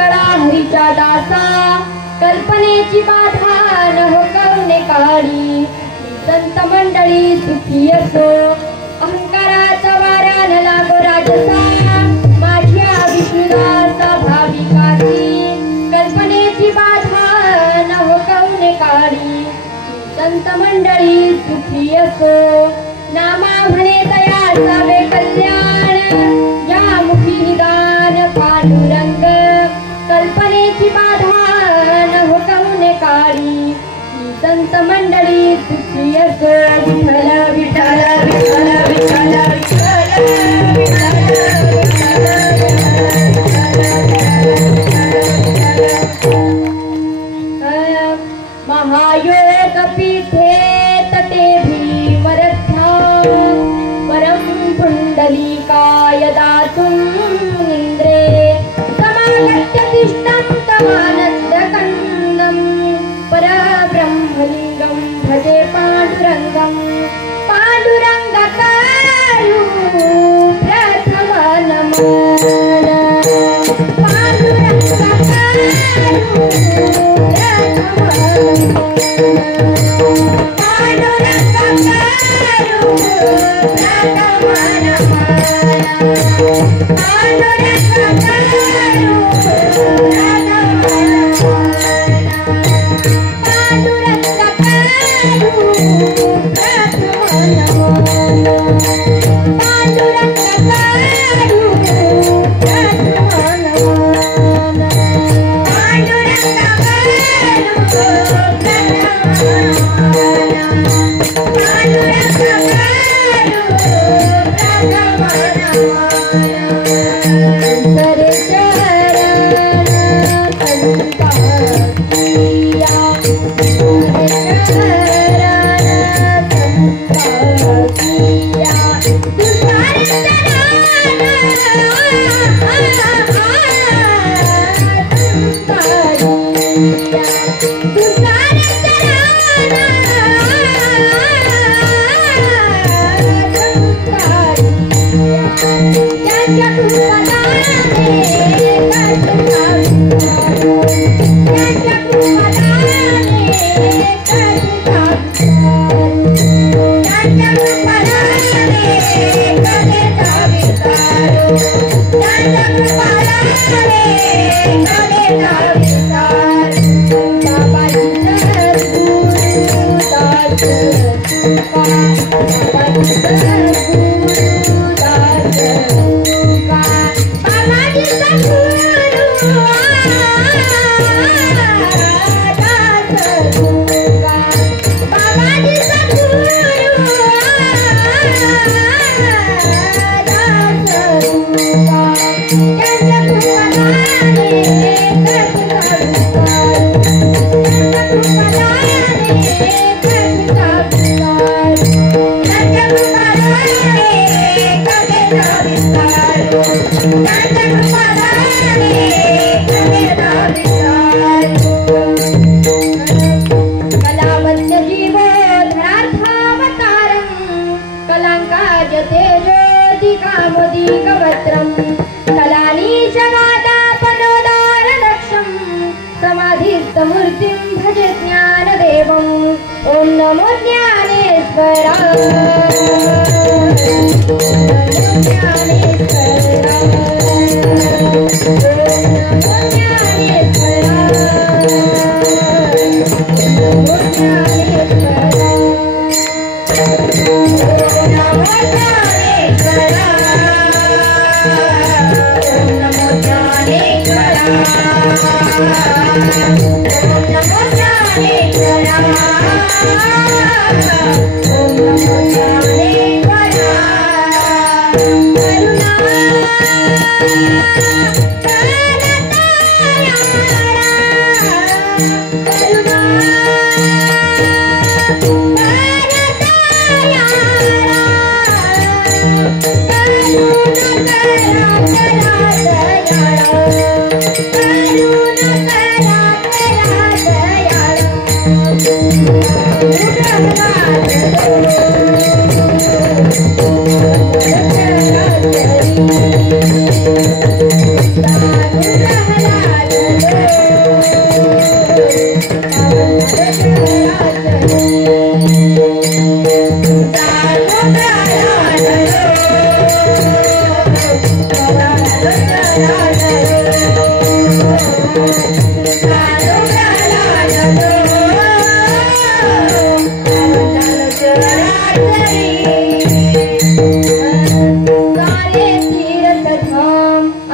कळा हरीच्या दासा कल्पनेची बाधा न हो कवने काळी संत मंडळी सुखी असो अहंकाराचा वारा न लागो राजसा माझ्या विष्णुदासा भाविकाची कल्पनेची बाधा न हो कवने काळी संत मंडळी सुखी असो नामा म्हणे तया सावे कल्याण या मुखी निदान पांडुरंग कल्पनेची बाधा न हो कवने काळी संत मंडळी सुखी असो विठ्ठल विठ्ठल विठ्ठल विठ्ठल महायोग पीठे तटे भीमरथा परम पुंडलीकाय दातुं इंद्रे समागत्य तिष्ठं तमानन्दकन्दं परब्रह्मलिङ्गं भजे पाण्डुरङ्गं पाण्डुरङ्गकारू प्रथम नमन पाण्डुरङ्गकारू Thank you.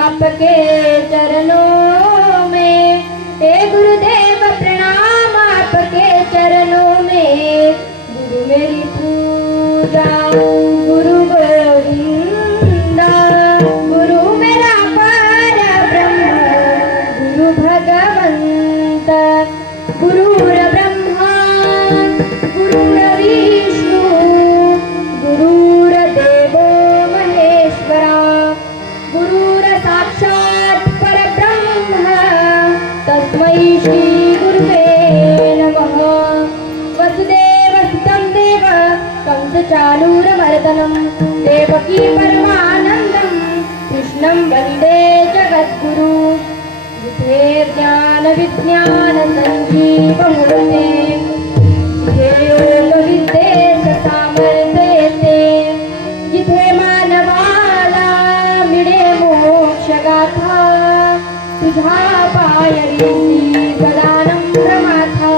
आपके चरणों में, हे गुरुदेव प्रणाम आपके चरणों में। गुरु मेरी पूजा गुरु गोविंदा, गुरु मेरा पर ब्रह्म गुरु भगवंत। गुरुर ब्रह्मा गुरुर विष्णु गुरुर देवो महेश्वरा, गुरुर साक्षात् परब्रह्म तस्मै श्री गुरुवे नमः। वसुदेवसुतं देव कंसचाणूरमर्दनं, देवकी परमानन्दं कृष्णं वन्दे जगद्गुरु। जिथे ज्ञान विज्ञान संजीवमूर्ते, जिथे योग विद्येत सामर्थ्य येते, जिथे मानवाला मिळे मोक्ष गाथा, तुझ्या पायरी सदानं प्रमाथा।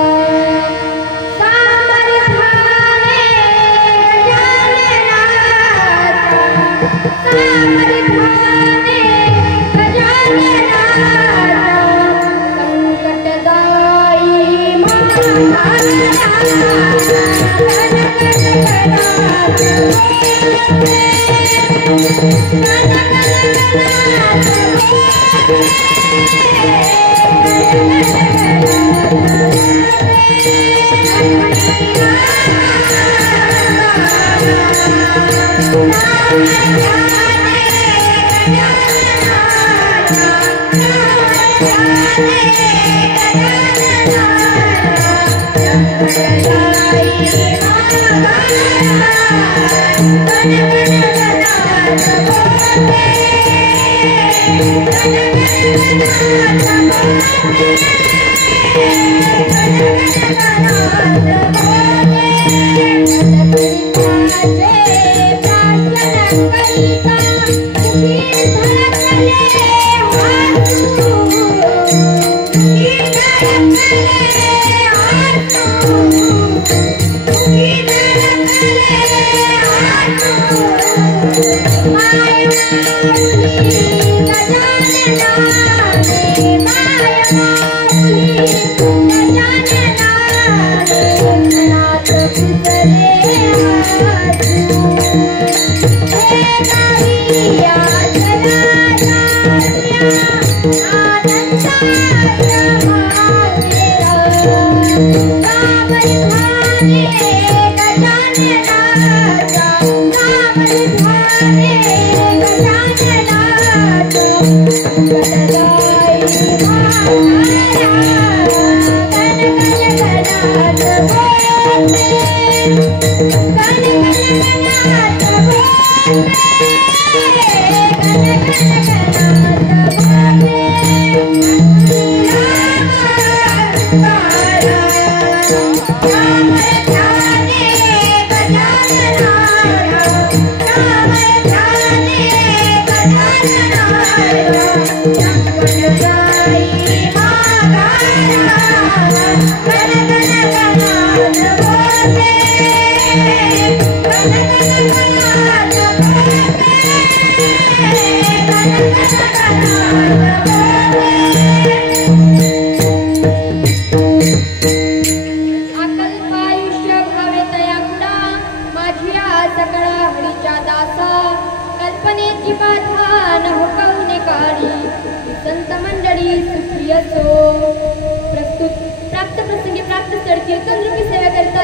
सामर्थ्याने गजाननाचा, सामर्थ्याने गजाननाचा, संकटदायी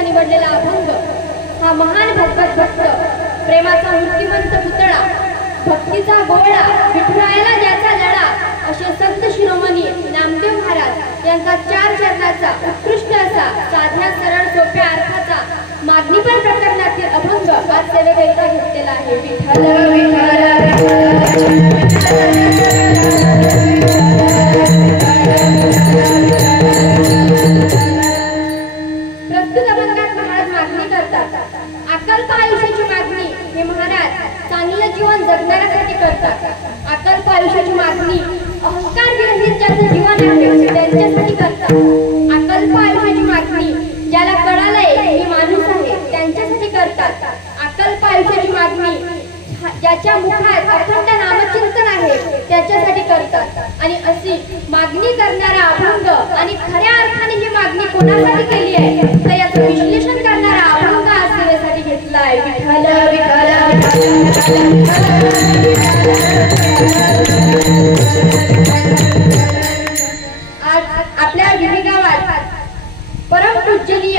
निवडलेला अभंग हा महान भगवत भक्त, प्रेमाचा मूर्तिमंत पुतळा, भक्तीचा गोळा, विठुरायाला ज्याचा लढा, असे संत शिरोमणी नामदेव महाराज यांचा 4 चरणाचा उत्कृष्ट असा साध्या सरळ सोप्या अर्थाचा मागणीपर प्रकरणातील अभंग आज सेवेकरिता घेतलेला आहे। विठ्ठल प्रस्तुत अभंगात महाराज मागणी करतात। अकल्प आयुष्याची मागणी हे महाराज चांगलं जीवन जगण्यासाठी करतात। अकल्प आयुष्याची मागणी अहंकार विरहित ज्याचं जीवन आहे त्यांच्यासाठी करतात। अकल्प आयुष्याची मागणी ज्याला कळालंय मी माणूस आहे त्यांच्यासाठी करतात। अकल्प आयुष्याची मागणी ज्याच्या मुखात अखंड नामचिंतन आहे त्याच्यासाठी करतात आणि अशी मागणी करणारा अभंग आणि खऱ्या अर्थाने ही मागणी कोणासाठी केली आहे तर याचं विश्लेषण करणारा अभंग आज सेवेसाठी घेतला आहे. विठ्ठल आज आपल्या गिरी गावात परम पूजनीय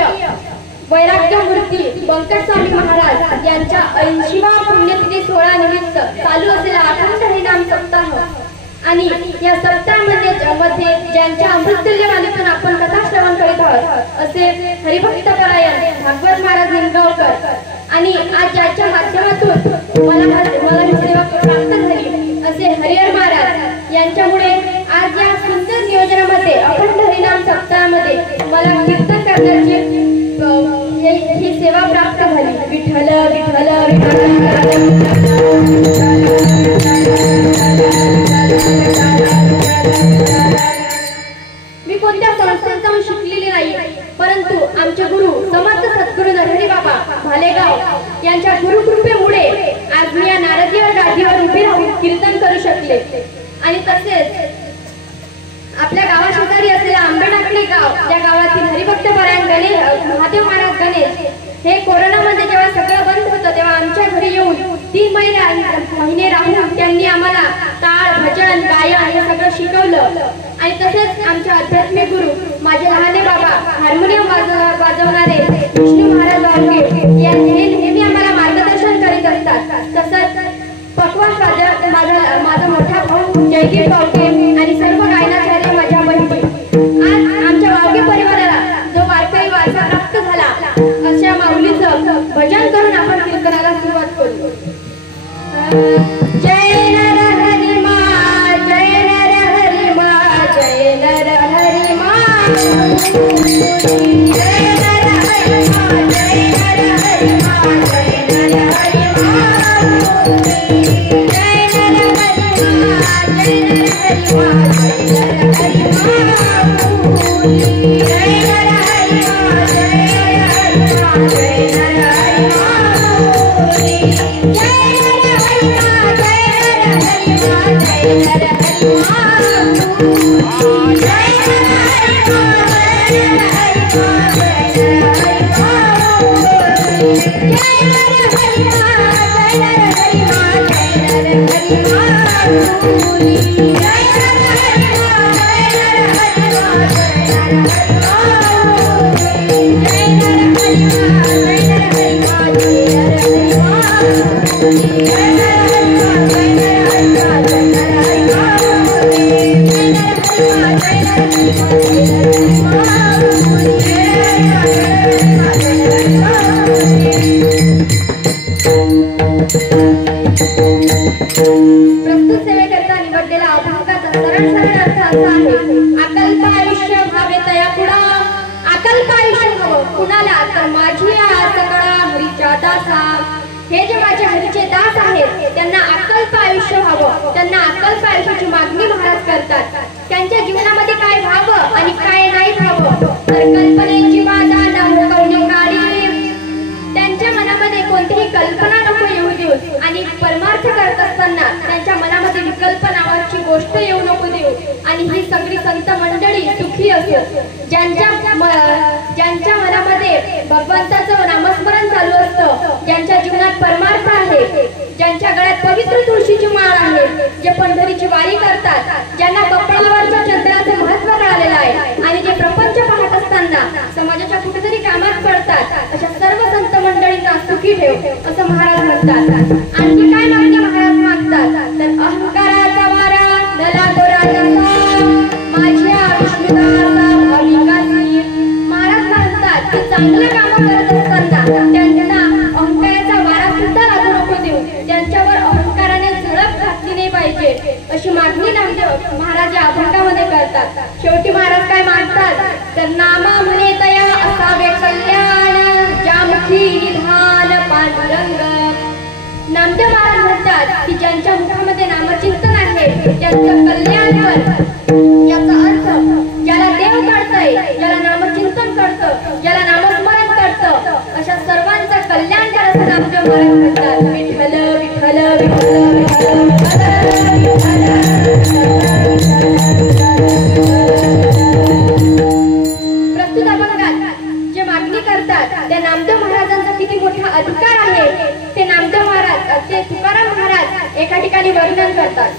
वैराग्य मूर्ती बंकट स्वामी महाराज यांच्या 80वा पुण्यतिथी सोहळा निमित्त चालू असलेला अखंड हरिनाम सप्ताह आणि या सप्ताहामध्ये ज्यांच्या अमृततुल्य वाणीतून आपण कथा श्रवण करीत आहोत असे हरिभक्त परायण भागवत महाराज निमगावकर आणि आज ज्याच्या माध्यमातून मला ही सेवा प्राप्त झाली असे हरिहर महाराज यांच्यामुळे आज या सुंदर नियोजनामध्ये अखंड हरिनाम सप्ताहामध्ये मला कीर्तन करण्याची ही सेवा प्राप्त झाली. विठ्ठल विठ्ठल मी कोणत्या संस्थेत जाऊन शिकलेली नाही परंतु आमचे गुरु समर्थ सद्गुरु नरहरी बाबा भालेगाव यांच्या गुरुकृपेमुळे आज मी या नारदीय गादीवर उभी राहून कीर्तन करू शकले. आणि तसेच आपल्या गावाशेजारी असलेला आंबेनाकडी गाव या गावातील हरिभक्त परायण गणेश महादेव महाराज गणेश हे कोरोनामध्ये जेव्हा सगळं बंद होतं तेव्हा आमच्या घरी येऊन 3 महिने राहून त्यांनी आम्हाला टाळ भजन गायन हे सगळं शिकवलं. आणि तसेच आमचे आध्यात्मिक गुरु माझे लहाने बाबा हार्मोनियम वाजवणारे विष्णू महाराज वाळके यांनी नेहमी आम्हाला मार्गदर्शन करीत असतात. तसंच पकवास वादक माझा मोठा भाऊ जयदीप वाळके आणि सर्व गायनाचार्य माझ्या बहिणी. आज आमच्या वाळके परिवाराला जो वारकरी वारसा प्राप्त झाला अशा माऊलीचं भजन करून आपण कीर्तनाला सुरुवात करू. जय नर हरी मा जय नर हरी मा जय नर हरी मा जय नर हरी मा जय नर हरी मा जय नर हरी मा जय नर हरी मा जय नर हरी मा जय नर हरी मा जय नर हरी मा जय नर हरी मा जय नर हरी मा प्रस्तुत सेवेकरता निवडलेला अभंगाचा सरळ अर्थ असा आहे. अकल्प आयुष्य भावे तया कुणा अकल्प आयुष्य हवं कुणाला तर माझी सकळा हरीच्या दासा. हे जे माझे हरीचे दास आहेत त्यांना अकल्प आयुष्य हवं त्यांना अकल्प आयुष्याची मागणी महाराज करतात. त्यांच्या जीवनामध्ये काय व्हावं आणि काय नाही व्हावं तर कल्पनेची बाधा न कवणे काढी. त्यांच्या मनामध्ये कोणतीही कल्पना नको येऊ देऊ आणि परमार्थ करत असताना त्यांच्या मनामध्ये विकल्प नावाची गोष्ट येऊ नको देऊ. आणि ही सगळी संत मंडळी सुखी असो ज्यांच्या मनामध्ये भगवंताचं नामस्मरण चालू असतं, ज्यांच्या जीवनात परमार्थ आहे, ज्यांच्या गळ्यात पवित्र तुळशीची माळ आहे, जे पंढरीची वारी करतात, ज्यांना कपाळावरच्या चंद्राचे महत्त्व कळालेलं आहे आणि जे प्रपंच पाहत असताना समाजाच्या कुठेतरी कामात पडतात अशा सर्व संत मंडळींना सुखी ठेव असं महाराज म्हणतात. आणखी काय मागणी महाराज मागतात तर अहंकाराचा वारा दला दोराचा माझ्या विष्णुदासा भाविकासी. महाराज म्हणतात की चांगलं काम करत असताना त्यांना अहंकाराचा वारा सुद्धा लागू नको देऊ, त्यांच्यावर अहंकाराने झडप घातली नाही पाहिजे अशी मागणी नामदेव महाराज या अभंगामध्ये करतात. शेवटी महाराज काय मागतात तर नामा म्हणे तया असावे कल्याण ज्यामुखी निधान पांडुरंग. नामदेव महाराज म्हणतात की ज्यांच्या मुखामध्ये नामचिंतन आहे त्यांचं कल्याण कर. याचा अर्थ ज्याला देव कळतंय, ज्याला नामचिंतन करतं, ज्याला नामस्मरण करतं अशा सर्वांचं कल्याण कर असं नामदेव महाराज म्हणतात. विठ्ठल विठ्ठल विठ्ठल विठ्ठल ठिकाणी वर्णन करतात.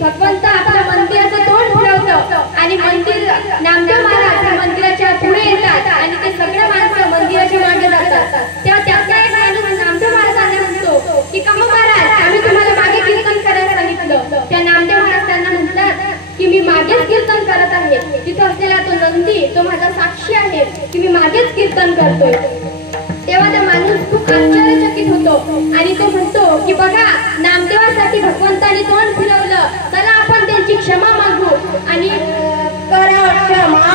भगवंत आपल्या मंदिराचं तोंड फिरवतं आणि नामदेव महाराज मंदिराच्या पुढे येतात आणि ते सगळे माणसं मंदिराच्या मागे जातात. तेव्हा त्याचा एक माणूस नामदेव महाराजांना म्हणतो की का महाराज आम्ही तुम्हाला मागे कीर्तन करायला सांगितलं. त्या नामदेव महाराज त्यांना म्हणतात की मी मागेच कीर्तन करत आहे. तिथं असलेला तो नंदी तो माझा साक्षी आहे की मी मागेच कीर्तन करतोय. तेव्हा तो माणूस खूप आश्चर्यचकित होतो आणि तो म्हणतो की बघा नामदेवासाठी भगवंताने तोंड फिरवलं, चला आपण त्यांची क्षमा मागू आणि करा क्षमा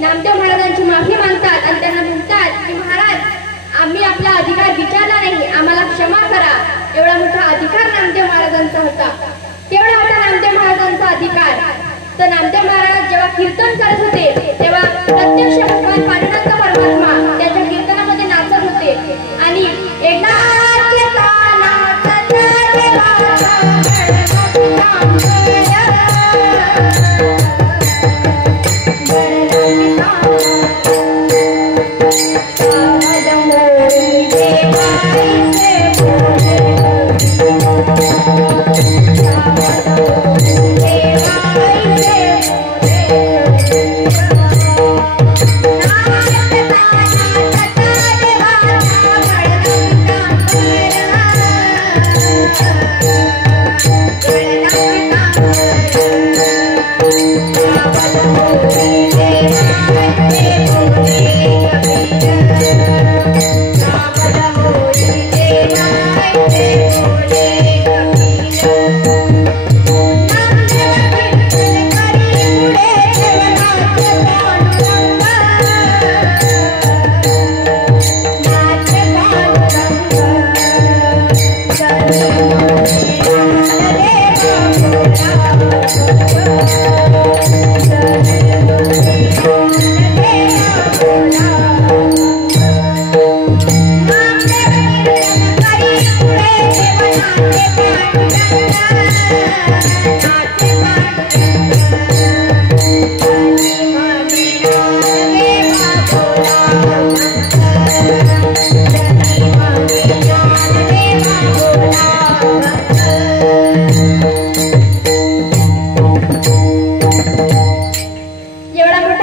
नामदेव महाराजांची माफी मागतात आणि त्यांना म्हणतात की महाराज आम्ही आपला अधिकार विचारला नाही, आम्हाला क्षमा करा. एवढा मोठा अधिकार नामदेव महाराजांचा होता. तेवढा होता नामदेव महाराजांचा अधिकार. तर नामदेव महाराज जेव्हा कीर्तन करत होते तेव्हा प्रत्यक्ष भगवान पांडुरंग परमात्मा त्याच्या कीर्तनामध्ये नाचत होते आणि एकदा नाचत देवा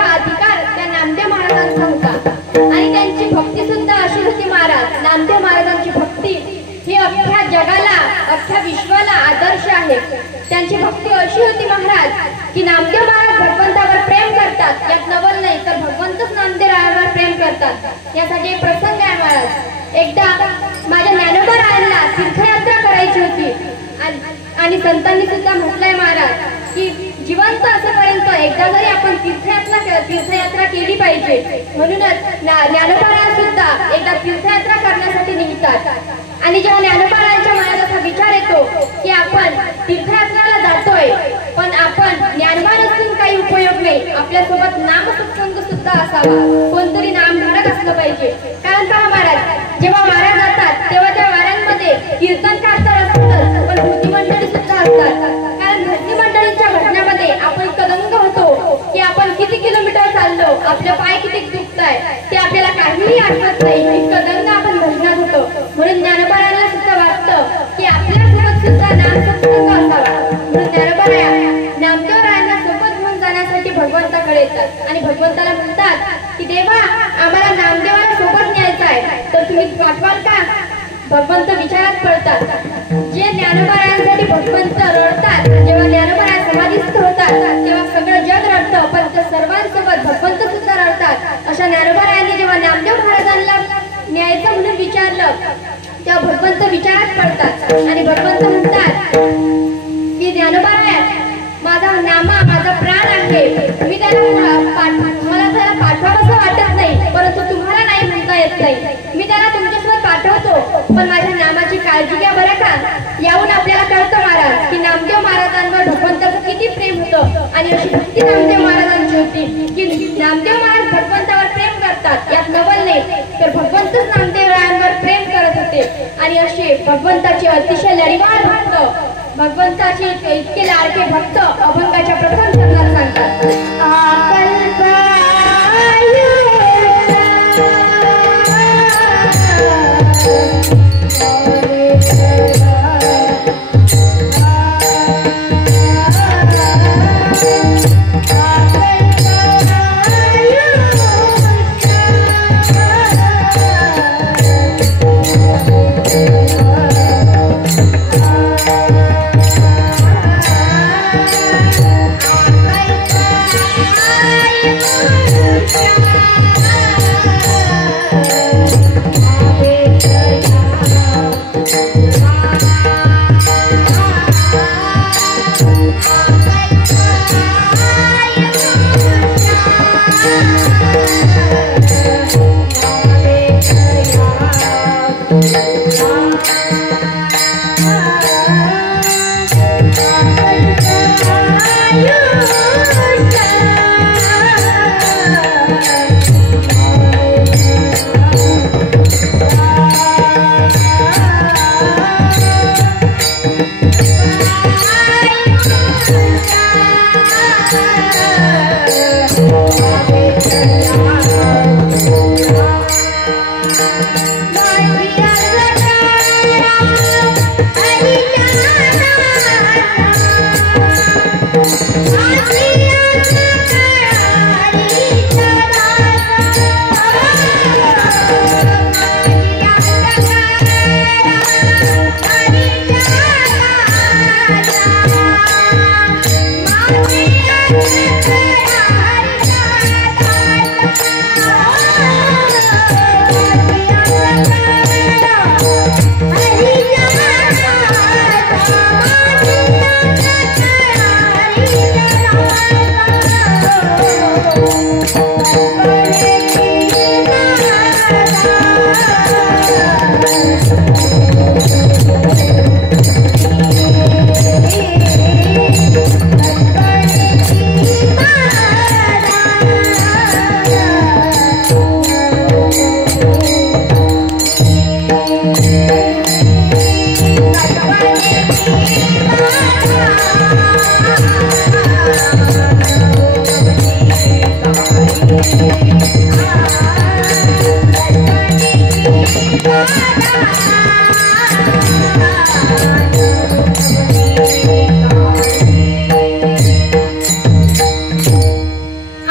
मोठा अधिकार त्या नामदेव महाराजांचा होता आणि त्यांची भक्ती सुद्धा अशी होती महाराज. नामदेव महाराजांची भक्ती ही अख्ख्या जगाला अख्ख्या विश्वाला आदर्श आहे. त्यांची भक्ती अशी होती महाराज की नामदेव महाराज भगवंतावर प्रेम करतात, यात नवल नाही, तर भगवंतच नामदेवरायांवर प्रेम करतात. यासाठी एक प्रसंग आहे महाराज. एकदा माझ्या ज्ञानोबा रायांना तीर्थयात्रा करायची होती आणि संतांनी सुद्धा म्हटलंय महाराज की जिवंत असेपर्यंत एकदा जरी आपण तीर्थयात्रा केली पाहिजे. म्हणूनच ज्ञानोबा सुद्धा एकदा तीर्थयात्रा करण्यासाठी निघतात. आणि जेव्हा ज्ञानोबारायांच्या मनात असा विचार येतो की आपण तीर्थयात्रेला जातोय पण आपण ज्ञानवान असून काही उपयोग नाही, आपल्यासोबत नामसत्संग सुद्धा असावा, कोणतरी नामधारक असलं पाहिजे. कारण पहा महाराज, जेव्हा वाऱ्या जातात तेव्हा त्या वाऱ्यांमध्ये कीर्तनकार तर असतातच पण भक्ती मंडळी सुद्धा असतात. कारण भक्ती मंडळींच्या घटनामध्ये आपण कदंग होतो की आपण किती किलोमीटर चाललो, आपले पाय किती दुखताय ते आपल्याला काहीही आठवत नाही, इतकं दंग आपण भजनात होतो. म्हणून ज्ञानोबारायांना सुद्धा वाटतं की आपल्यासोबत सुद्धा नामसत्संग असावा. म्हणून ज्ञानोबाराया नामदेवरायांना सोबत घेऊन जाण्यासाठी भगवंताकडे येतात आणि भगवंताला म्हणतात की देवा, आम्हाला नामदेवाला सोबत न्यायचं आहे, तर तुम्ही पाठवाल का? भगवंत विचारात पडतात. जे ज्ञानोबारायांसाठी भगवंत रडतात, जेव्हा ज्ञानोबाराया समाधीस्थ होतात तेव्हा सगळं जग रडतं, पण त्या सर्वांसोबत भगवंत सुद्धा रडतात. अशा ज्ञानोबारायांनी जेव्हा नामदेव महाराजांना न्यायचं म्हणून विचारलं तेव्हा भगवंत विचारात पडतात आणि भगवंत म्हणतात की ज्ञानोबाराया, माझा नामा माझा प्राण आहे, मी मला त्याला पाठवावंसं वाटत नाही, परंतु तुम्हाला नाही म्हणता येत नाही, मी त्याला तुमच्यासोबत पाठवतो, पण माझ्या नामाची काळजी घ्या बरं का. याहून आपल्याला कळतं महाराज की नामदेव महाराजांवर भगवंताचं किती प्रेम होतं आणि अशी भक्ती नामदेव महाराजांची होती की नामदेव महाराज भगवंतावर प्रेम करतात, यात नवल नाही, तर भगवंतच नामदेवरायांवर प्रेम करत होते. आणि असे भगवंताचे अतिशय लढीवार भक्त, भगवंताचे इतके लाडके भक्त अभंगाच्या प्रथम चरणात सांगतात.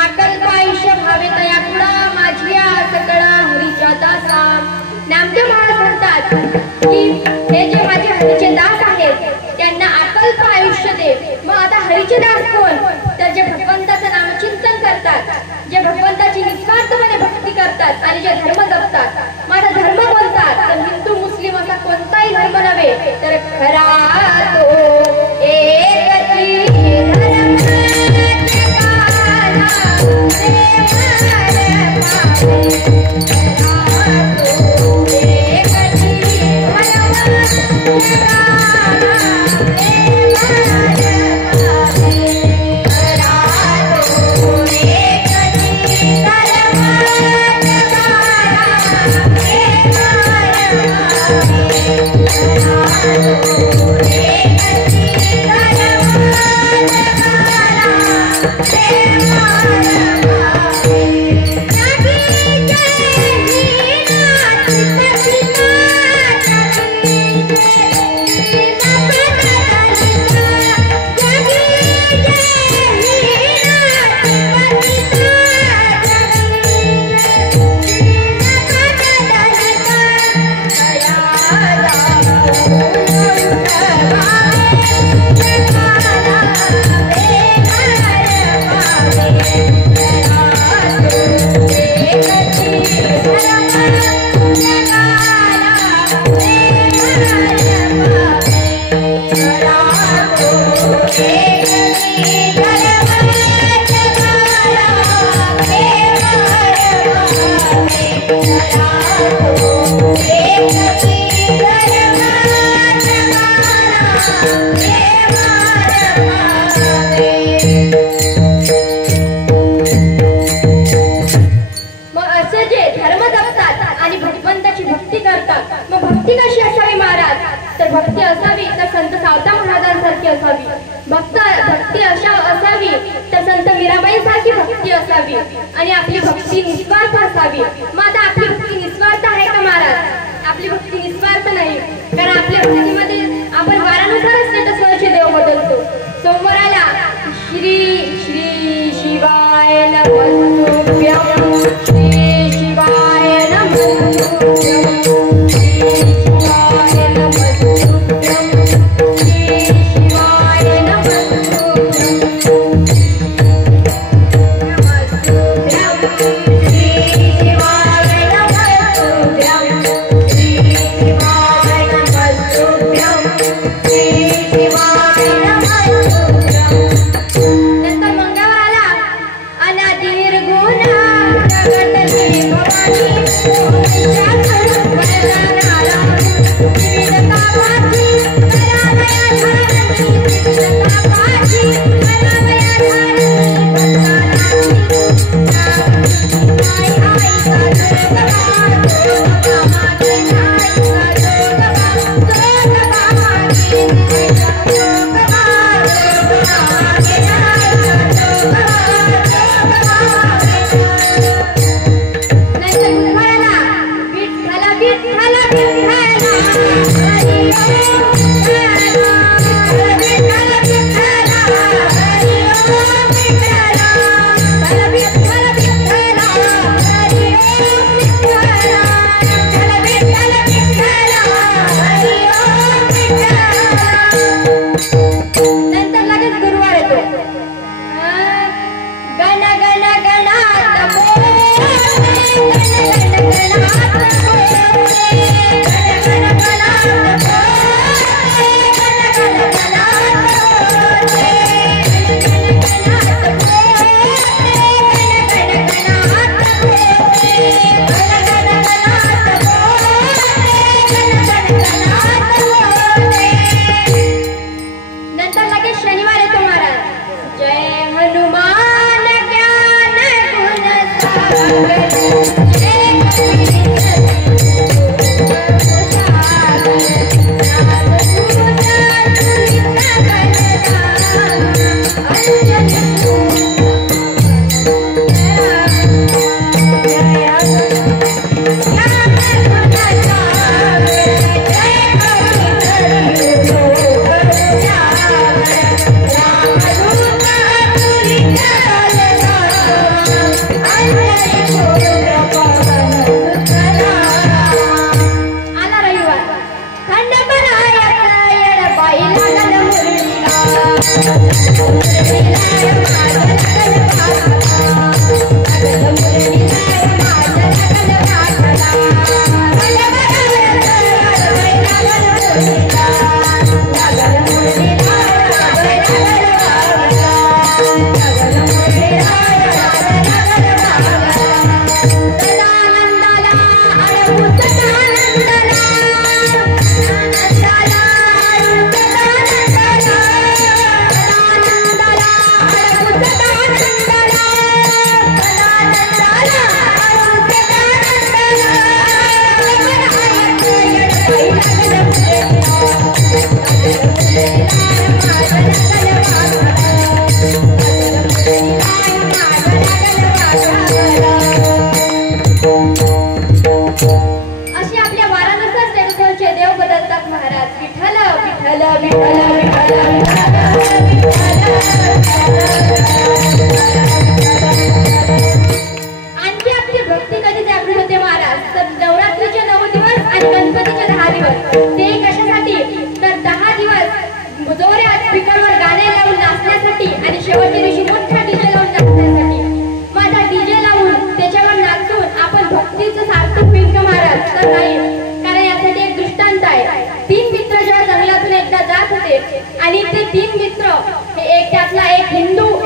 अक्कलपाई दासा. नामदेव महाराज म्हणतात की हे जे माझे हरीचे दास आहेत त्यांना अकल्प आयुष्य दे. मग आता हरीचे दास कोण? तर जे भगवंताचं नामचिंतन करतात, जे भगवंताची निस्वार्थपणे भक्ती करतात आणि जे धर्म जपतात. माझा धर्म कोणता? तर हिंदू मुस्लिम असा कोणताही धर्म नव्हे, तर खरा तो एकची धर्म जगाला भक्ती असावी तर संत सावता महाराजांसारखी असावी. भक्ती अशा असावी तर संत मीराबाई सारखी भक्ती असावी आणि आपली भक्ती निस्वार्थ असावी. मग आता आपली भक्ती निस्वार्थ आहे का महाराज? आपली भक्ती निस्वार्थ नाही, कारण आपल्या भक्तीमध्ये आपण वारानुसारच स्टेटसवरचे देव बदलतो. सोमवाराला श्री श्री शिवाय नमस्तुभ्यं, श्री शिवाय नमस्तुभ्यं,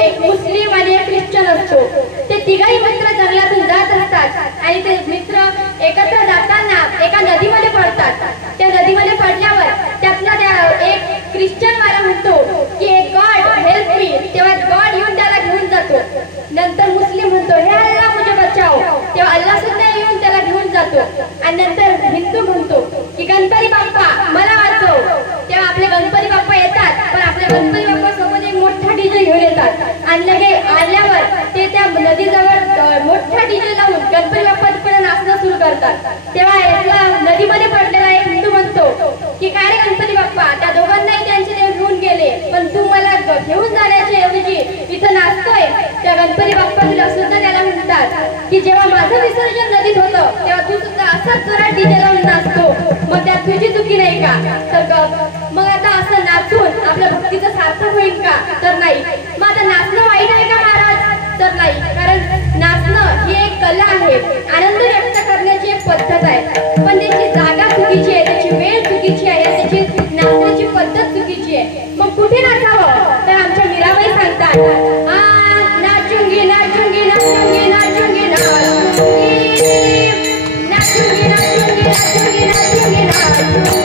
एक मुस्लिम आणि एक ख्रिश्चन असतो. ते तिघही मित्र जंगलातून जात असतात आणि ते मित्र एकत्र जाताना एका नदीमध्ये पडतात. त्या नदीमध्ये पडल्यावर त्यातला त्या एक ख्रिश्चन वाला म्हणतो की गॉड हेल्प मी, तेव्हा गॉड येऊन त्याला घेऊन जातो. नंतर मुस्लिम म्हणतो हे अल्लाह मुझे बचाओ, तेव्हा अल्लाह सुद्धा येऊन त्याला घेऊन जातो. आणि नंतर हिंदू म्हणतो की गणपती बाप्पा मला वाचव, तेव्हा आपले गणपती बाप्पा येतात. पण आपल्या गणपती बाप्पा सोबत एक मोठा डीजे घेऊन येतात आणि लगे आल्यावर ते त्या नदीजवळ मोठा डीजे लावून गणपती बाप्पा तिकडे नाचणं सुरू करतात. तेव्हा यातला नदीमध्ये पडलेला एक हिंदू म्हणतो की काय रे गणपती बाप्पा, त्या दोघांनाही त्यांचे देव घेऊन गेले, पण तू मला घेऊन जाण्याच्या ऐवजी इथं नाचतोय. त्या गणपती बाप्पा सुद्धा त्याला म्हणतात की जेव्हा माझं विसर्जन नदीत होतं तेव्हा तू सुद्धा असाच जोरात डीजे लावून नाचतो, मग त्यात तुझी चुकी नाही का? तर मग आता असं नाचून आपल्या भक्तीचं सार्थक होईल का? तर नाही. मग आता नाचणं वाईट आहे का महाराज? तर नाही, कारण नाचणं ही एक कला आहे, आनंद व्यक्त करण्याची एक पद्धत आहे. पण त्याची जागा चुकीची आहे, त्याची वेळ चुकीची आहे, त्याची नाचण्याची पद्धत चुकीची आहे. मग कुठे नाचावं? तर आमच्या मीराबाई सांगतात नाचूंगी नाचूंगी नाचूंगी नाचूंगी नाचूंगी नाचूंगी नाचूंगी नाचूंगी नाचूंगी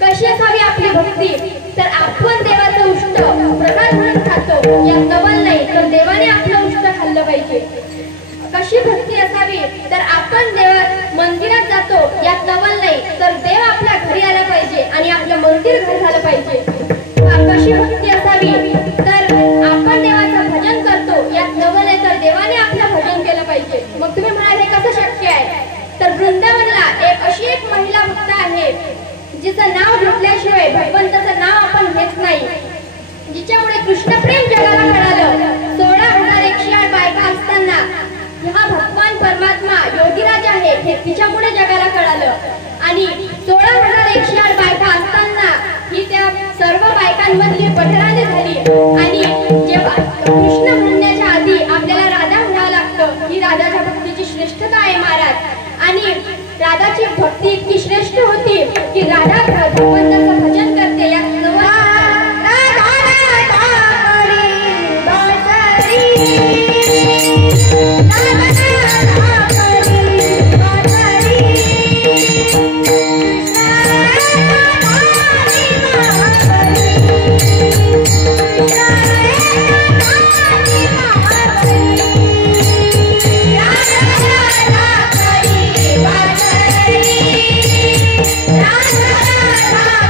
कशी असावी आपली भक्ती? तर आपण देवाचं उष्ट प्रसाद म्हणून खातो, यात नवल नाही, तर देवाने आपलं उष्ट खाल्लं पाहिजे. कशी भक्ती असावी? तर आपण मंदिरात जातो, यात नवल नाही, तर देव आपल्या घरी आला पाहिजे आणि आपलं मंदिर घर झालं पाहिजे. कशी भक्ती असावी? तर आपण देवाचं भजन करतो, यात नवल आहे, तर देवाने आपलं भजन केलं पाहिजे. मग तुम्ही म्हणाल हे कसं शक्य आहे? तर वृंदावनला अशी एक महिला भक्त आहे जिचं नाव घेतल्याशिवाय भगवंताचं नाव आपण घेत नाही, जिच्यामुळे कृष्ण प्रेम जगाला कळालं. 16,108 बायका असताना हा भगवान परमात्मा योगीराज आहे हे तिच्यामुळे जगाला कळालं. आणि 16,108 बायका असताना ही त्या सर्व बायकांमधली पठराने झाली. आणि जेव्हा कृष्ण म्हणण्याच्या आधी आपल्याला राधा म्हणावं लागतं. ही राधाच्या भक्तीची श्रेष्ठता आहे महाराज. आणि राधाची भक्ती इतकी श्रेष्ठ होती की राधा भगवंताचं भजन करते. यात Radha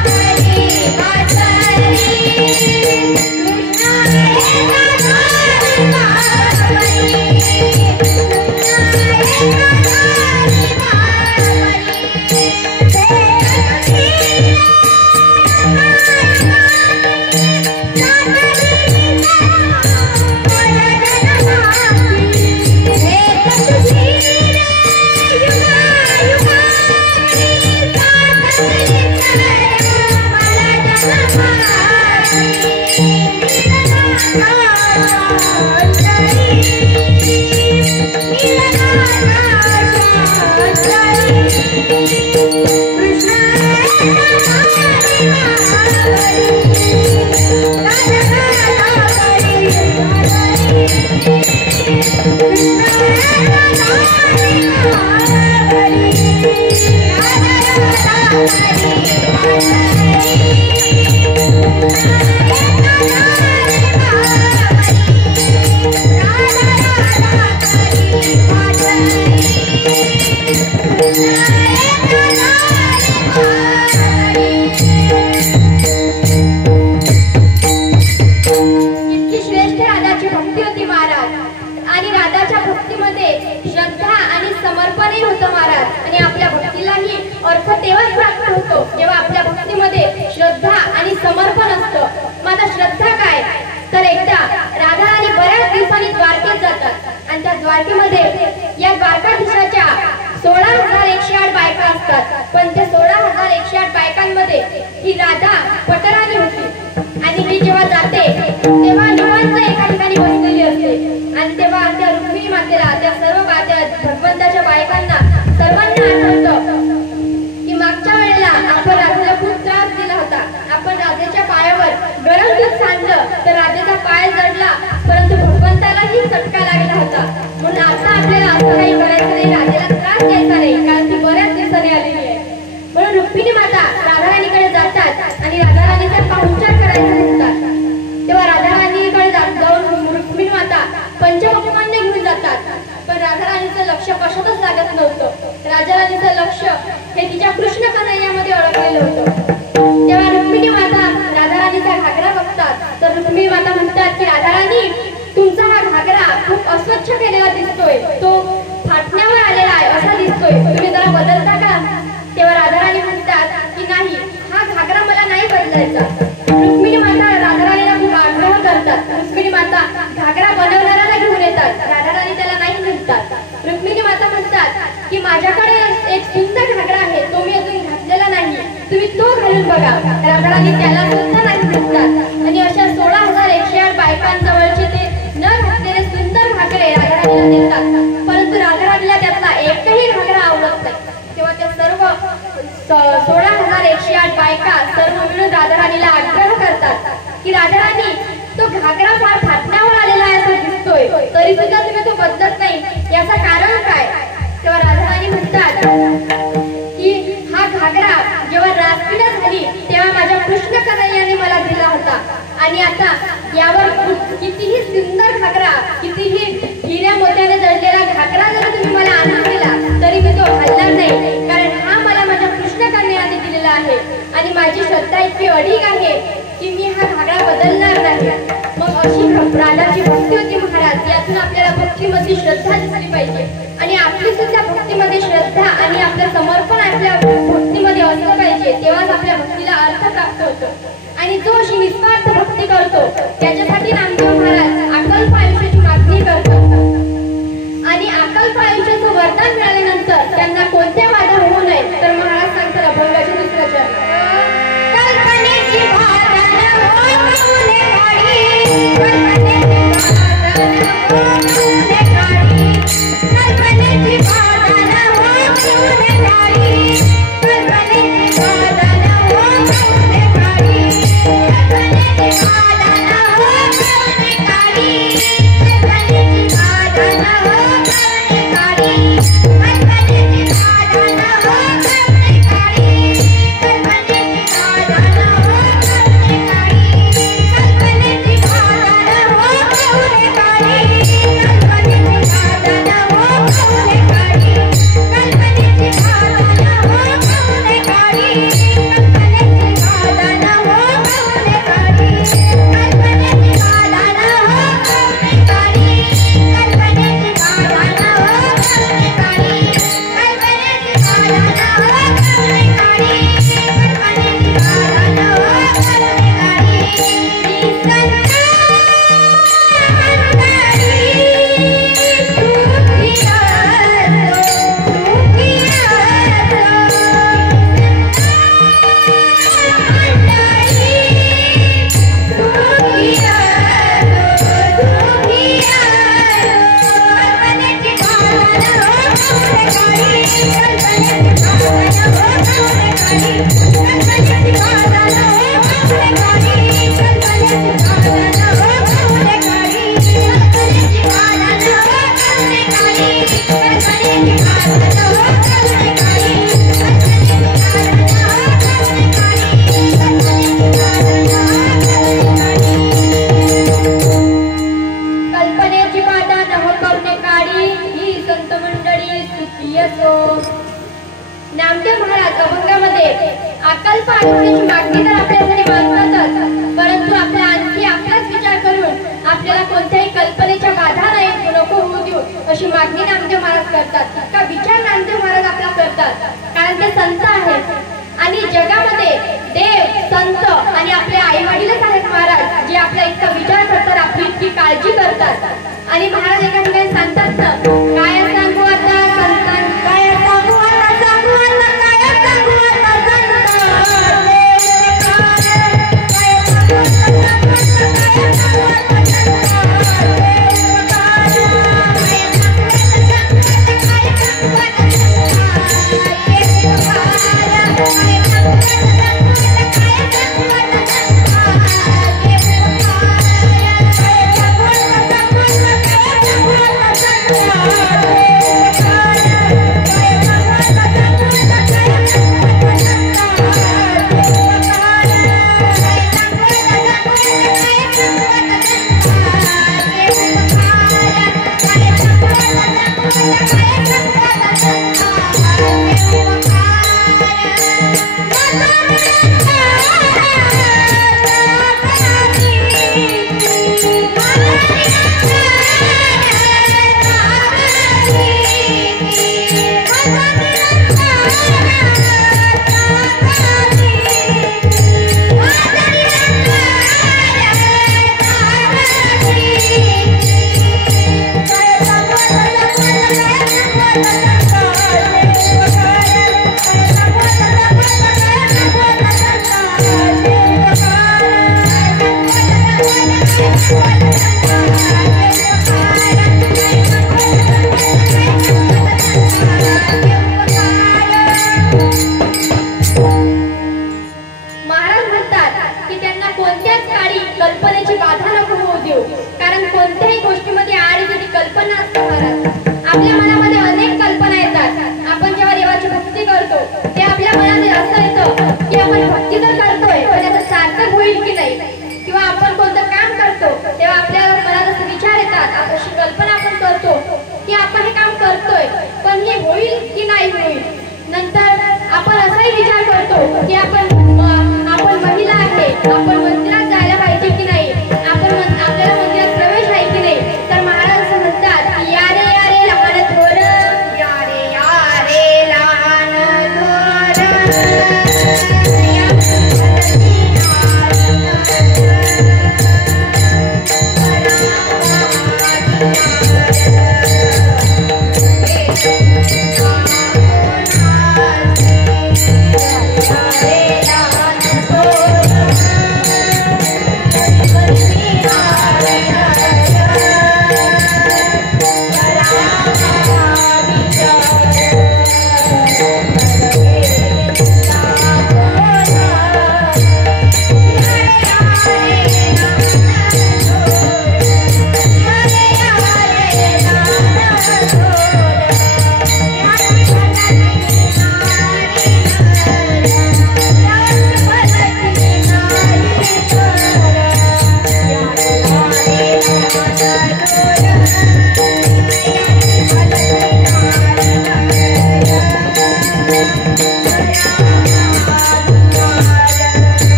जेव्हा आपल्या भक्तीमध्ये श्रद्धा आणि समर्पण असतं. माझा श्रद्धा काय तर एकदा राधा आणि बऱ्याच दिवसांनी द्वारकेत जातात आणि त्या द्वारकेमध्ये या द्वारकाधीशाच्या 16,108 बायका असतात. पण त्या 16,108 बायकांमध्ये ही राधा पटराणी होती आणि ही जेव्हा जाते तेव्हा निवांत एका ठिकाणी बसलेली असते आणि तेव्हा त्या रुक्मिणी मातेला त्या सर्व भगवंताच्या बायकांना सर्वांना आठवतं की मागच्या वेळेला आपण राधेला खूप त्रास दिला होता. आपण राधेच्या पायावर गरम दूध सांडलं तर राधेचा पाय जडला, परंतु भगवंतालाही चटका लागला होता. म्हणून आता आपल्याला असं काही करायचं नाही, राधेला त्रास द्यायचा नाही, कारण ती बऱ्याच दिवसांनी आलेली आहे. म्हणून रुक्मिणी माता राधाराणीकडे जातात आणि राधाराणीचा पाहुणचार करायचा म्हणतात. तेव्हा राधाराणीकडे जाऊन रुक्मिणी माता पंचमुखांनी घेऊन जातात. पण राधाराणीचं लक्ष कशातच लागत नव्हतं. राधाराणीचं लक्ष हे तिच्या कृष्ण कन्हैयामध्ये अडकलेलं होतं. तेव्हा रुक्मिणी माता राधाराणीचा घागरा बघतात तर रुक्मिणी माता म्हणतात की राधाराणी, तुमचा हा घागरा खूप अस्वच्छ केलेला दिसतोय, तो फाटण्यावर आलेला आहे असा दिसतोय, तुम्ही जरा बदलता का? तेव्हा राधाराणी म्हणतात की नाही, हा घागरा मला नाही बदलायचा. रुक्मिणी माता राधाराणीला खूप आग्रह करतात. रुक्मिणी माता घागरा बनवणाऱ्याला घेऊन येतात, राधाराणी त्याला नाही म्हणतात. रुक्मिणी माता म्हणतात की माझ्याकडे एक सुंदर घागरा आहे, तो मी अजून घातलेला नाही, तुम्ही तो घालून बघा. राधाराणी त्याला सुद्धा नाही म्हणतात आणि अशा 16,108 बायकांजवळचे ते न घातलेले सुंदर घागरे राधाराणीला देतात. परंतु राधाराणीला त्यातला एकही घागरा आवडत नाही. तेव्हा त्या सर्व 16,108 बायका सर्व मिळून राधाराणीला आग्रह करतात की राधाराणी, तो घागरा फार फाटण्यावर आलेला आहे असं दिसतोय, तरी सुद्धा तुम्ही तो बदलत नाही, याचं कारण काय? तेव्हा राधाराणी म्हणतात की हा घागरा जेव्हा रासक्रीडा झाली तेव्हा माझ्या कृष्ण कन्हैयाने मला दिला होता आणि आता यावर कितीही सुंदर घागरा, कितीही हिऱ्या मोत्याने जडलेला घागरा जर तुम्ही मला आणून दिला तरी मी तो घालणार नाही, कारण हा मला माझ्या कृष्ण कन्हैयाने दिलेला आहे आणि माझी श्रद्धा इतकी अढीक आहे की मी हा घागरा बदलणार नाही. मग अशी राधाची भक्ती होती महाराज. यातून आपल्याला भक्तीमध्ये श्रद्धा दिसली पाहिजे आणि आपली सुद्धा भक्तीमध्ये श्रद्धा आणि आपलं समर्पण आपल्या भक्तीमध्ये असलं पाहिजे, तेव्हाच आपल्या भक्तीला अर्थ प्राप्त होतो. आणि जो अशी निस्वार्थ भक्ती करतो त्याच्यासाठी नामदेव महाराज अकल्प आयुष्याची मागणी करतात आणि अकल्प आयुष्याचं वरदान मिळाल्यानंतर त्यांना कोणत्या बाधा होऊ नये तर महाराज सांगतात अभंगाच्या दुसऱ्या चरणात, कल्पनेची बाधा कल्पनेची बाधा कल्प आयुष्याची मागणी तर आपल्यासाठी मागतातच, परंतु आपला आणखी आपलाच विचार करून आपल्याला कोणत्याही कल्पनेच्या बाधा नको होऊ देऊ अशी मागणी नामदेव महाराज करतात. इतका विचार नामदेव महाराज आपला करतात, कारण ते संत आहेत आणि जगामध्ये देव, संत आणि आपले आई वडीलच आहेत महाराज, जे आपला इतका विचार करतात, आपली इतकी काळजी करतात. आणि महाराज एका ठिकाणी सांगतात ना, काय सांगू आता संतान, काय सांगू आता, सांगू आता, काय सांगू आता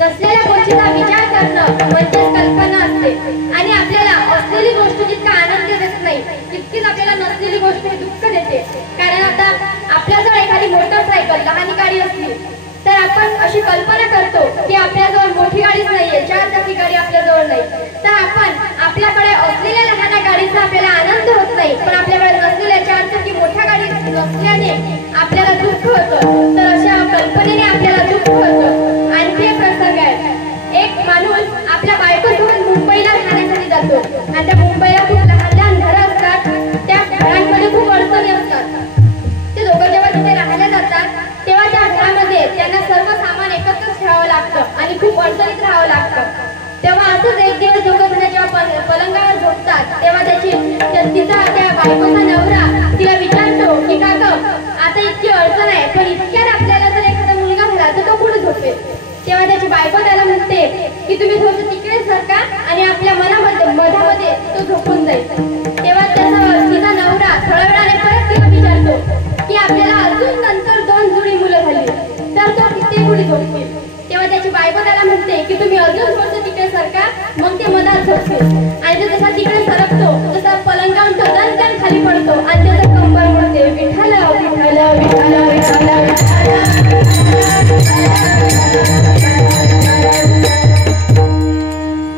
नसलेल्या गोष्टीचा विचार करणं म्हणजे कल्पना असते. आणि आपल्याला असलेली गोष्ट जितका आनंद देत नाही तितकीच आपल्याला नसलेली गोष्ट दुःख देते. कारण आता आपल्याजवळ एखादी मोटरसायकल लहान गाडी असली तर आपण अशी कल्पना करतो की आपल्याजवळ मोठी गाडीच नाहीये, 4 चाकी गाडी आपल्याजवळ नाही, तर आपण आपल्याकडे असलेल्या लहान गाडीचा आपल्याला आनंद होत नाही, पण आपल्याकडे नसलेल्या 4 चाकी मोठ्या गाडी नसल्याने आपल्याला दुःख होतं. तर अशा कल्पनेने आपल्याला दुःख होतं. आणखी एक प्रसंग आहे. एक माणूस आपल्या बायकोसोबत मुंबईला राहण्यासाठी जातो आणि त्या मुंबईला खूप लहान लहान घरं असतात, त्या घरांमध्ये खूप अडचणी असतात. ते दोघं जेव्हा तिथे राहायला जातात तेव्हा बायकोचा नवरा तिला विचारतो की का ग आता इतकी अडचण आहे, पण इतक्यात आपल्याला जर एखादा मुलगा झाला तर तो कुठे झोपेल? तेव्हा त्याची बायको त्याला म्हणते की तुम्ही थोडं तिकडे सरका आणि आपल्या मधामध्ये तो झोपून जाईल. तेव्हा तिचा नवरा थोड्या वेळाने परत तिला विचारतो की आपल्याला अजून नंतर 2 जुळी मुलं झाली तर तो किती कुठे झोपतील? तेव्हा त्याची बायको त्याला म्हणते की तुम्ही अजून थोडं तिकडे सरका, मग ते मधात झोपतील. आणि तो जसा तिकडे सरकतो तसा पलंगावून तो दणकन खाली पडतो आणि त्याचा कंबर मोडते. विठ्ठल विठ्ठल विठ्ठल विठ्ठल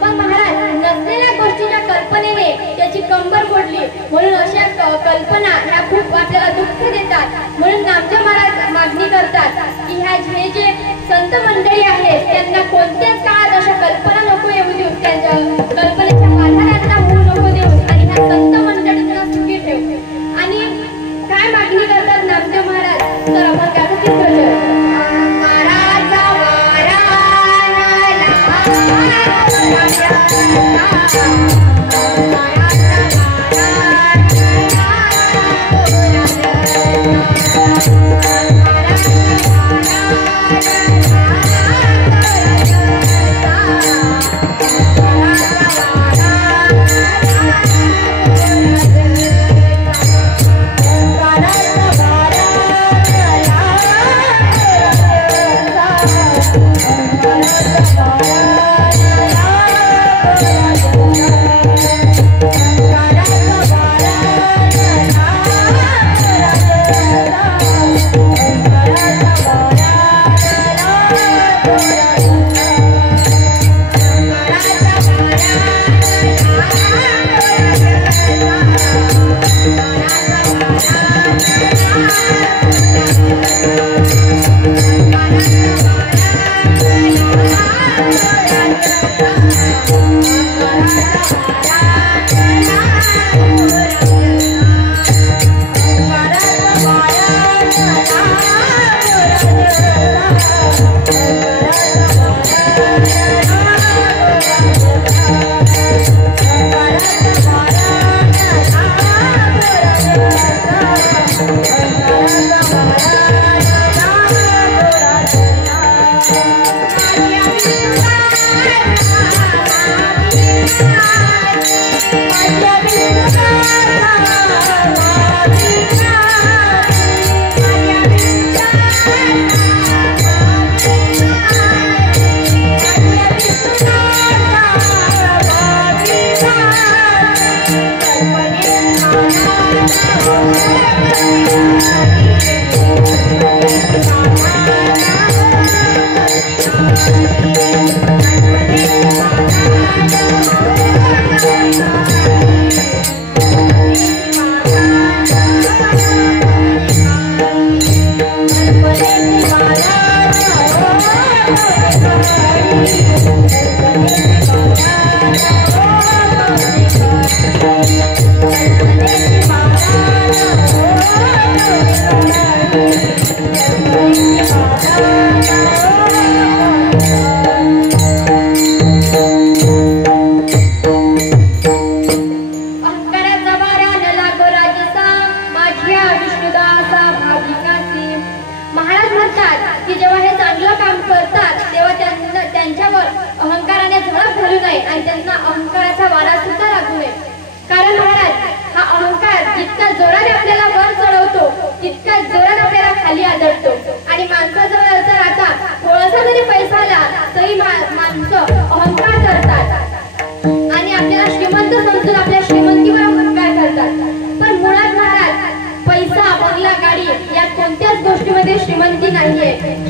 मग महाराज नसलेल्या गोष्टीच्या कल्पनेने त्याची कंबर मोडली, म्हणून अशा कल्पना ह्या खूप आपल्याला दुःख देतात. म्हणून नामदेव महाराज मागणी करतात की हे जे संत मंडळी आहेत त्यांना कोणत्याच काळात अशा कल्पना नको येऊ देऊ, त्यांच्या कल्पनेच्या बाधा त्यांना होऊ नको देऊ आणि ह्या संत मंडळींना सुखी ठेव. आणि काय मागणी करतात नामदेव महाराज? तर अभंगाचं चित्र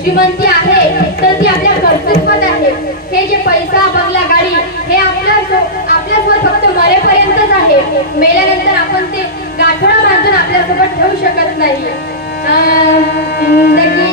श्रीमंती आहे तर ती आपल्या कर्तृत्वात आहे. हे जे पैसा बंगला गाडी हे आपल्यासोबत फक्त मरेपर्यंतच आहे. मेल्यानंतर आपण ते गाठोडा बांधून आपल्यासोबत ठेवू शकत नाही. जिंदगी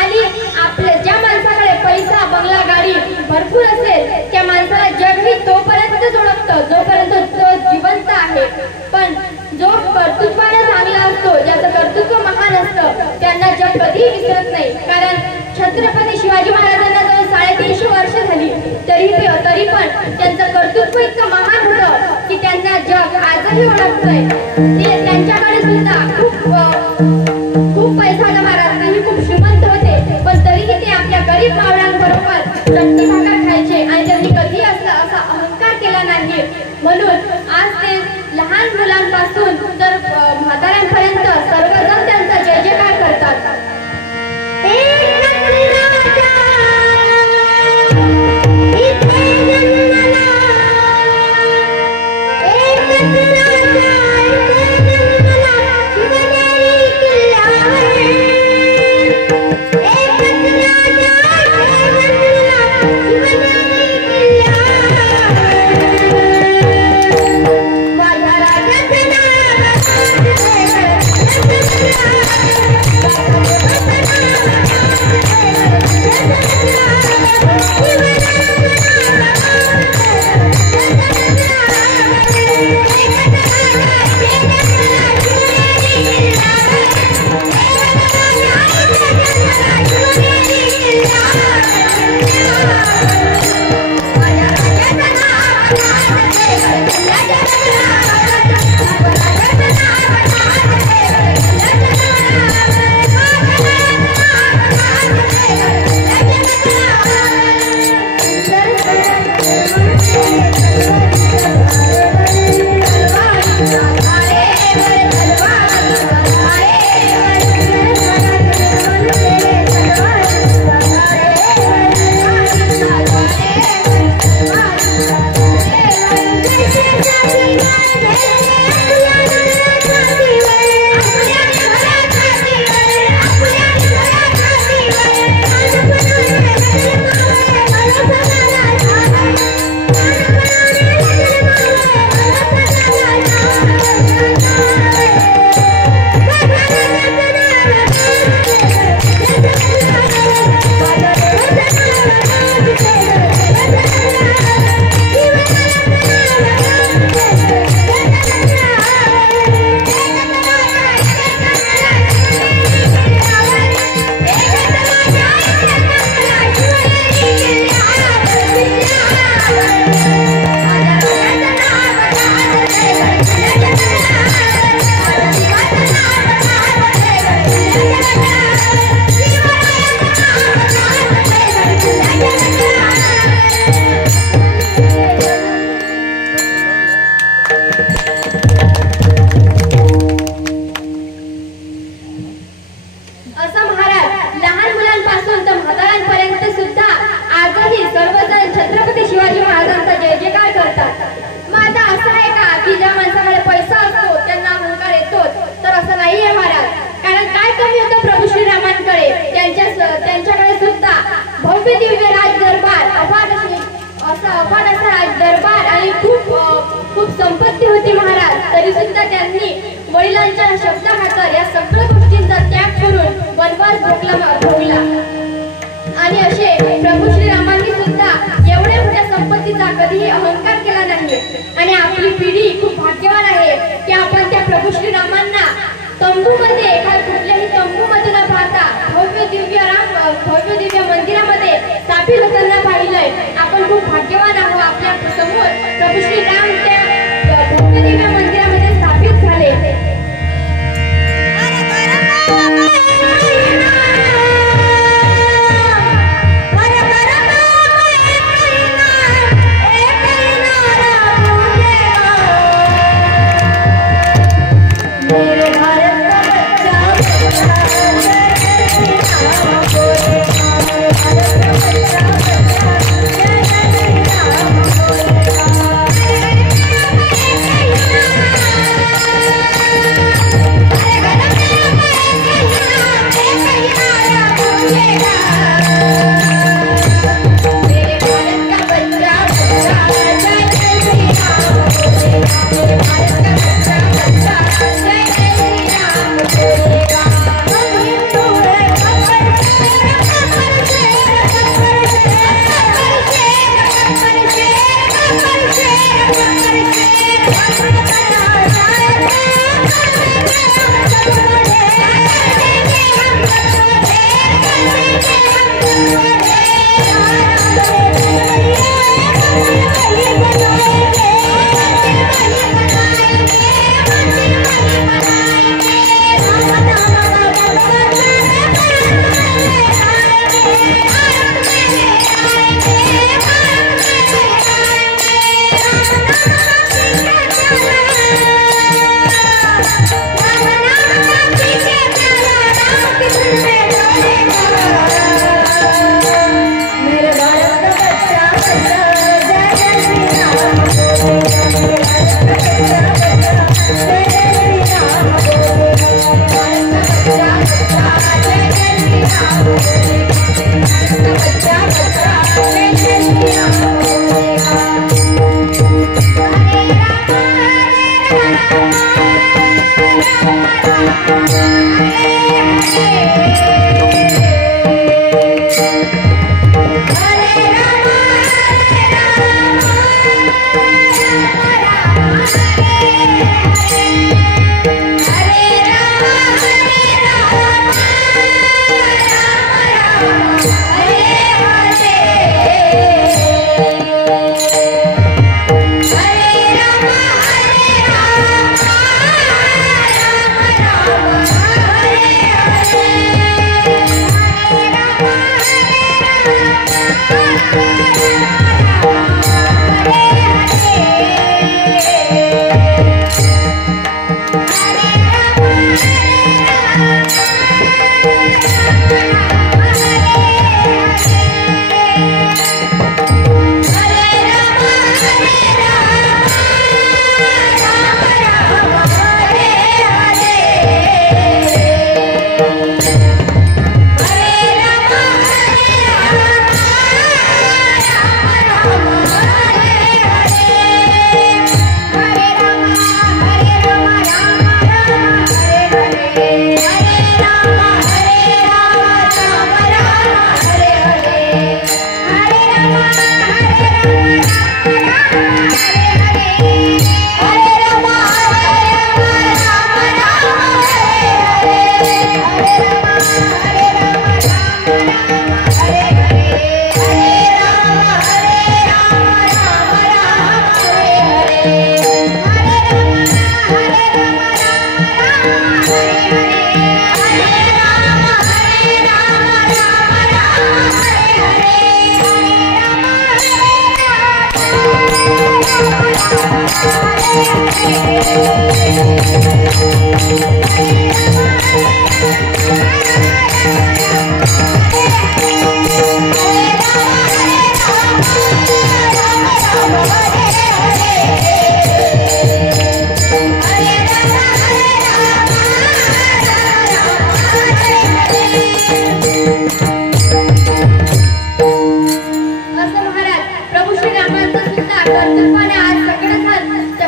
आणि आपल्या ज्या माणसाकडे पैसा बंगला गाडी भरपूर असेल त्या माणसाला जग ही तोपर्यंत ओळखतं जोपर्यंत तो जिवंत आहे. पण जो कर्तृत्वाने चांगला असतो, ज्याचं कर्तृत्व महान असतं, त्यांना जग कधीही विसरत नाही. कारण छत्रपती शिवाजी महाराजांना जवळ 350 वर्ष झाली तरी पण त्यांचं कर्तृत्व इतकं महान होतं की त्यांना जग आजही ओळखतंय. ते त्यांच्याकडे सुद्धा खूप पैसा होता, महाराज तेही खूप श्रीमंत होते, पण तरीही ते आपल्या गरीब मावळ्यांबरोबर रक्ती भाकर खायचे आणि त्यांनी कधी असा अहंकार केला नाही. म्हणून आज ते लहान मुलांपासून तर म्हाताऱ्यांपर्यंत सर्वजण त्यांचा जय जयकार करतात. त्यांच्याकडे सुद्धा भव्य दिव्य राज दरबार अफाट असा राज दरबार आणि खूप संपत्ती होती महाराज. तरी सुद्धा त्यांनी वडिलांच्या शब्दाखातर या सगळ्या गोष्टींचा त्याग करून वनवास भोगला. आणि असे प्रभू श्रीरामांनी सुद्धा एवढ्या मोठ्या संपत्तीचा कधीही अहंकार केला नाही. आणि आपली पिढी खूप भाग्यवान आहे की आपण त्या प्रभू श्रीरामांना तंबूमध्ये कुठल्याही तंबूमध्ये न पाहता भव्य दिव्य मंदिरामध्ये स्थापित होताना पाहिलंय. आपण खूप भाग्यवान आहोत. आपल्या समोर प्रभू श्री राम त्या भक्तदेवी मंदिरामध्ये स्थापित झाले.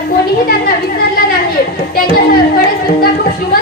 कोणीही त्यांना विसरलं नाही. त्यांच्याकडे सुद्धा खूप श्रीमंत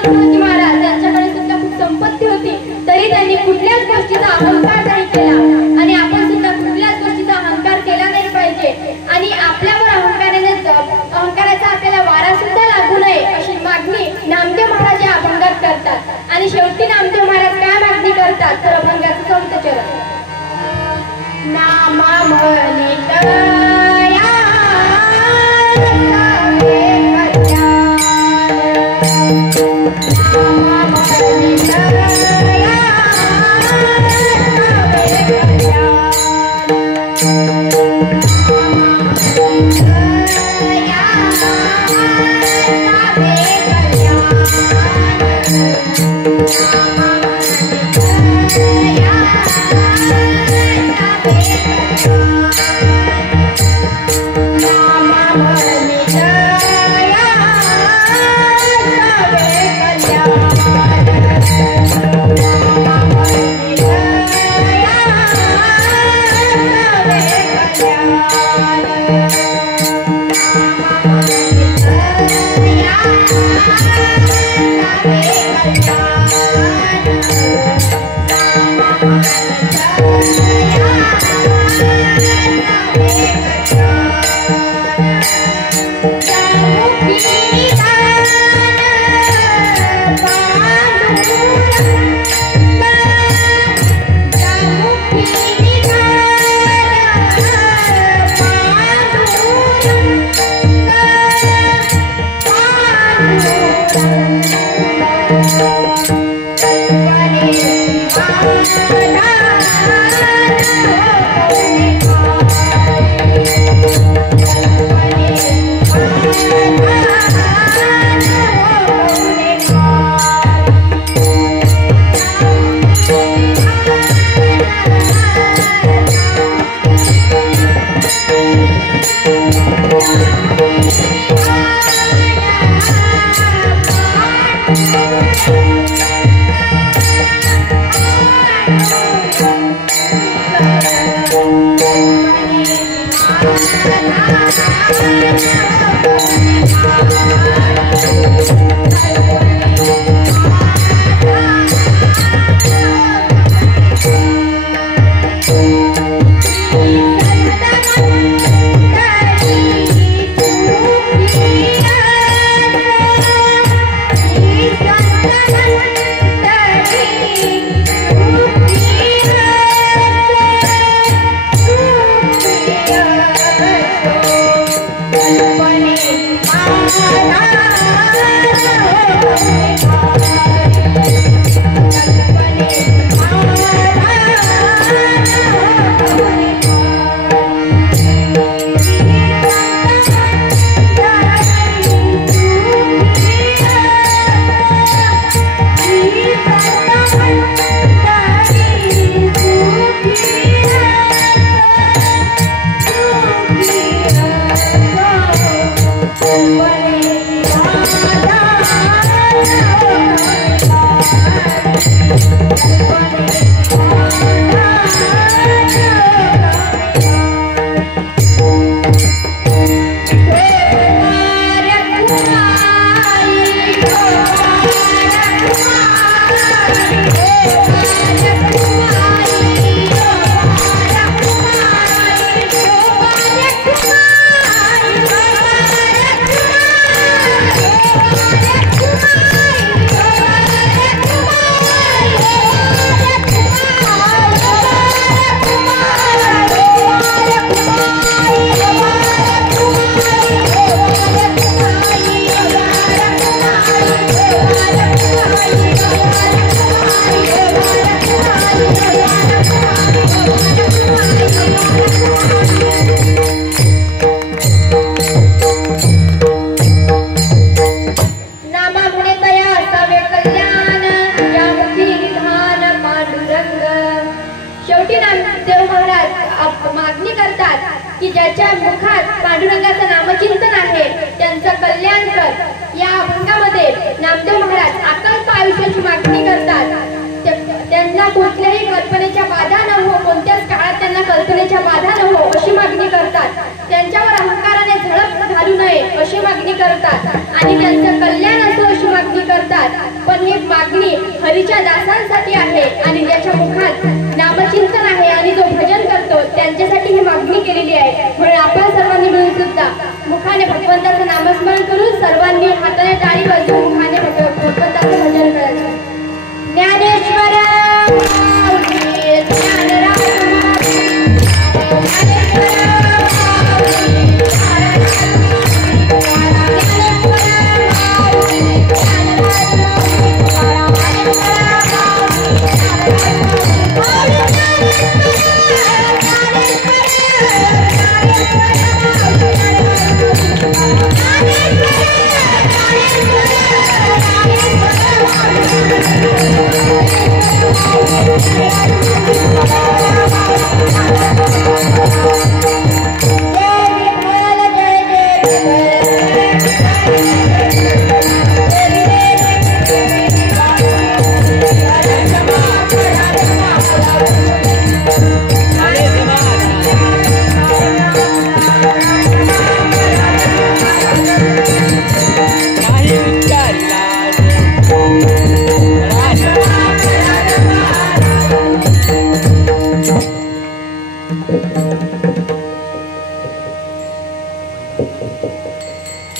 की ज्याच्या मुखात पांडुरंगाचं नामचिंतन आहे त्यांचं कल्याण कर। या अभंगामध्ये नामदेव महाराज अकल्प आयुष्याची मागणी करतात। त्यांना कुठल्याही कल्पनेच्या बाधा न हो, कोणत्याच काळात त्यांना कल्पनेच्या बाधा न हो अशी मागणी करतात। त्यांच्यावर अहंकाराने झळक घालू नये अशी मागणी करतात आणि त्यांचं कल्याण असो अशी मागणी करतात। पण ही मागणी हरीच्या दासांसाठी आहे आणि ज्याच्या मुखात नामचिंतन आहे आणि जो भजन करतो त्यांच्यासाठी ही मागणी केलेली आहे। म्हणून आपण सर्वांनी मिळून सुद्धा मुखाने भगवंताचं नामस्मरण करून सर्वांनी हाताने टाळी वाजवून मुखाने भगवंताचं भजन करायचं। ज्ञानेश्वर